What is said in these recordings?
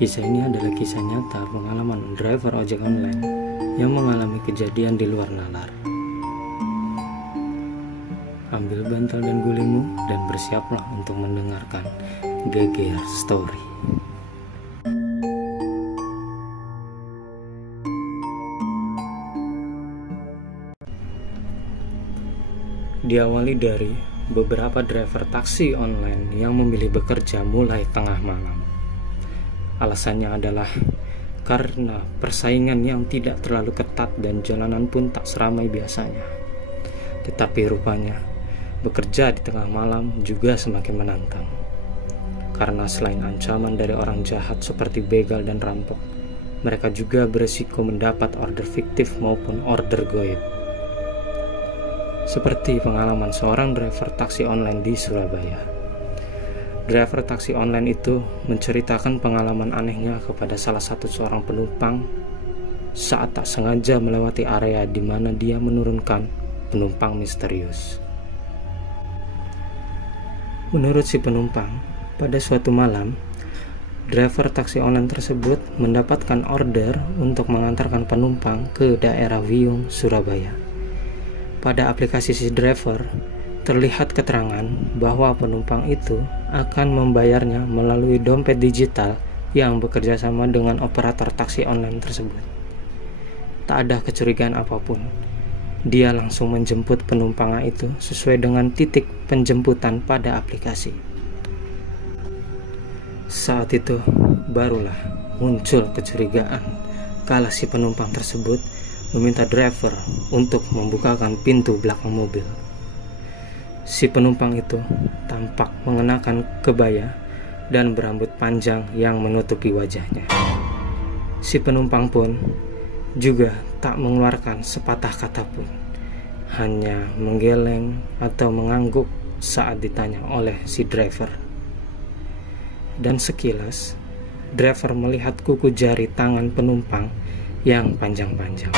Kisah ini adalah kisah nyata pengalaman driver ojek online yang mengalami kejadian di luar nalar. Ambil bantal dan gulingmu dan bersiaplah untuk mendengarkan GGR Story. Diawali dari beberapa driver taksi online yang memilih bekerja mulai tengah malam. Alasannya adalah karena persaingan yang tidak terlalu ketat dan jalanan pun tak seramai biasanya. Tetapi rupanya bekerja di tengah malam juga semakin menantang. Karena selain ancaman dari orang jahat seperti begal dan rampok, mereka juga beresiko mendapat order fiktif maupun order goib. Seperti pengalaman seorang driver taksi online di Surabaya. Driver taksi online itu menceritakan pengalaman anehnya kepada salah satu seorang penumpang saat tak sengaja melewati area di mana dia menurunkan penumpang misterius. Menurut si penumpang, pada suatu malam, driver taksi online tersebut mendapatkan order untuk mengantarkan penumpang ke daerah Wiyung, Surabaya. Pada aplikasi si driver, terlihat keterangan bahwa penumpang itu akan membayarnya melalui dompet digital yang bekerja sama dengan operator taksi online tersebut. Tak ada kecurigaan apapun. Dia langsung menjemput penumpangnya itu sesuai dengan titik penjemputan pada aplikasi. Saat itu barulah muncul kecurigaan kala si penumpang tersebut meminta driver untuk membukakan pintu belakang mobil. Si penumpang itu tampak mengenakan kebaya dan berambut panjang yang menutupi wajahnya. Si penumpang pun juga tak mengeluarkan sepatah kata pun, hanya menggeleng atau mengangguk saat ditanya oleh si driver. Dan sekilas, driver melihat kuku jari tangan penumpang yang panjang-panjang.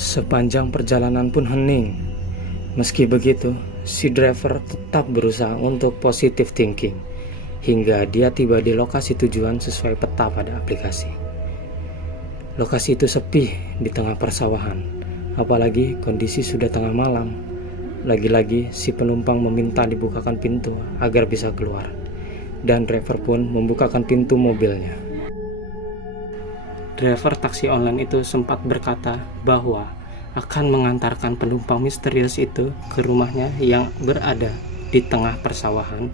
Sepanjang perjalanan pun hening. Meski begitu, si driver tetap berusaha untuk positive thinking hingga dia tiba di lokasi tujuan sesuai peta pada aplikasi. Lokasi itu sepi di tengah persawahan, apalagi kondisi sudah tengah malam. Lagi-lagi si penumpang meminta dibukakan pintu agar bisa keluar, dan driver pun membukakan pintu mobilnya. Driver taksi online itu sempat berkata bahwa akan mengantarkan penumpang misterius itu ke rumahnya yang berada di tengah persawahan,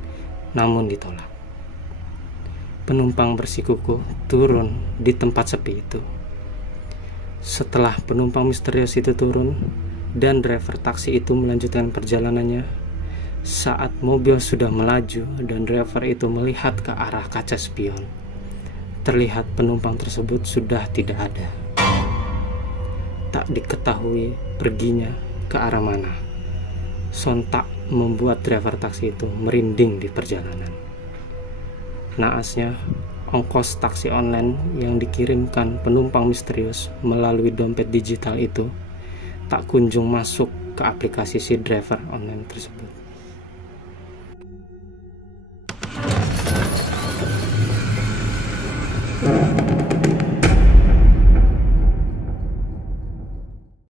namun ditolak. Penumpang bersikukuh turun di tempat sepi itu. Setelah penumpang misterius itu turun dan driver taksi itu melanjutkan perjalanannya, saat mobil sudah melaju dan driver itu melihat ke arah kaca spion, terlihat penumpang tersebut sudah tidak ada. Tak diketahui perginya ke arah mana. Sontak membuat driver taksi itu merinding di perjalanan. Naasnya, ongkos taksi online yang dikirimkan penumpang misterius melalui dompet digital itu tak kunjung masuk ke aplikasi si driver online tersebut.